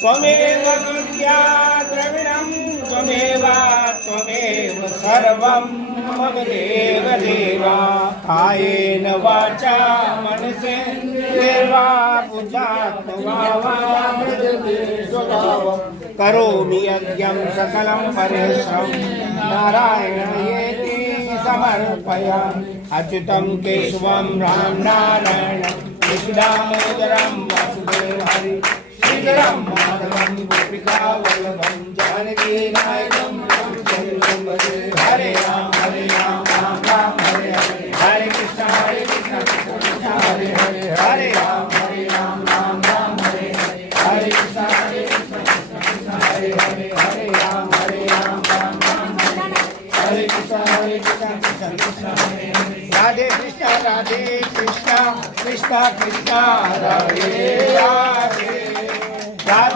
त्वमेव विद्या द्रविणं त्वमेव सर्वं मम देव देवा कायेन वाचा मनसेन्द्रियैर्वा बुद्ध्यात्मना करोमि यज्ञं सकलं परमेश्वरं नारायणयेति समर्पयामि अच्युतं केशवं राम नारायणं कृष्णदामोदरं वासुदेवं हरि श्रीधरं माधवं गोपिका वल्लभं जानकी नायकं हरे राम राम राम हरे हरे हरे कृष्ण कृष्ण कृष्ण हरे हरे हरे राम राम राम हरे हरे हरे कृष्ण कृष्ण हरे हरे हरे राम राम राम हरे कृष्ण कृष्ण कृष्ण हरे हरे राधे कृष्ण कृष्ण कृष्ण राधे राधे राधे